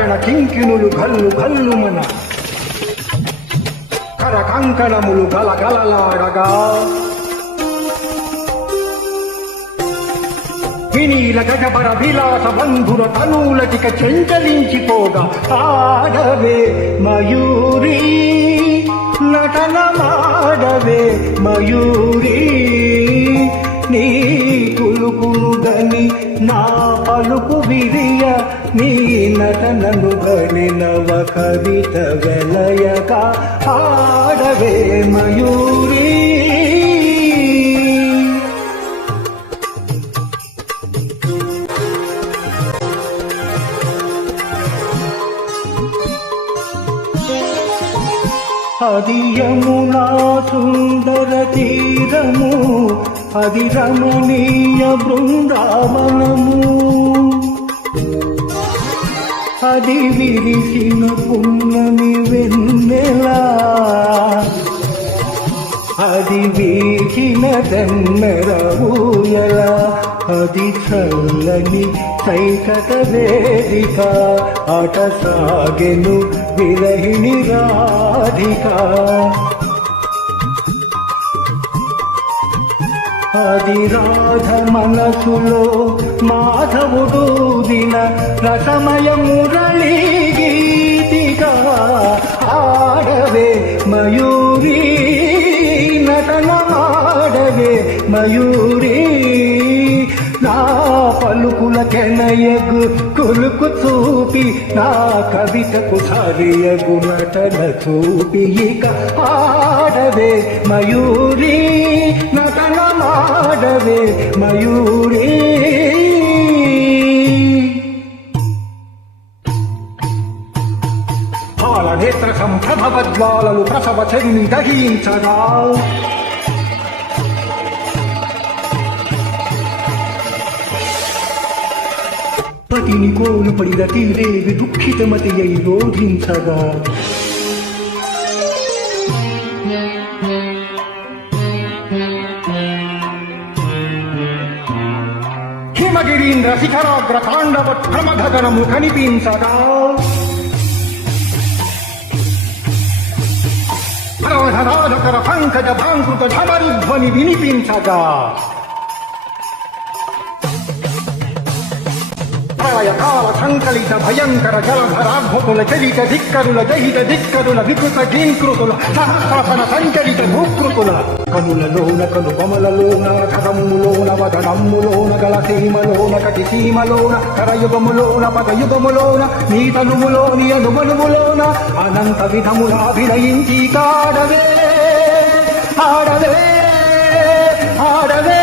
కింకిణులు గల్లు గల్లు మన. కర కంకణములు గల గలలాడగా వినీల గజబర విలాస బంధుర తనూలటిక చెంచలించిపోగా ఆడవే మయూరి. నటన మాడవే కులుకులుదని నా పలుపు విరియ నీ నటనను గని కవిత వెలయక ఆడవే మయూరి. అది యమునా సుందర తీరము అది రమణీయ బృందావనము. అది విరిసిన పున్నమి వెన్నెలా. అది వీచిన దమ్మెర అది చల్లని సైకత వేదిక. ఆట సాగెను విరహిణి రాధిక. అది రాధ మనసులో మాధవుడు దిన రసమయ మురళీ గీతిగా ఆడవే మయూరి నటన మాడవే మయూరి. నా పలుకుల కెనయగు కులుకు చూపి నా కవితకు సరియగు నటన చూపి ఇక ఆడవే మయూరి. మయూరి. పాల నేత్ర సంప్రభవద్వాలలు ప్రసవ చెవిని దహించగా. పతిని కోలుపడి తీరేవి దుఃఖితమతి అయి రోధించగా. హిమగిరీంద్ర శిఖరాగ్ర తాండవ ప్రమథగణము కనిపించగా పరవధరాధకర పంకజ భాంకృత ధమరుధ్వని వినిపించగా ప్రళయకాల సంకలిత భయంకర జలధరాద్భుతుల చలిత ధిక్కరుల జహిత ధిక్కరుల వికృత జీంకృతుల సహస్రసన సంచరిత భూకృతుల కనులలోన కను బొమలలోన కదమ్ములోన వదనమ్ములోన గల సీమలోన కటి సీమలోన కరయుగములోన పదయుగములోన నీ తనుములోని అనుమనుములోన అనంత విధములాభినయించి కాడవే ఆడవే ఆడవే.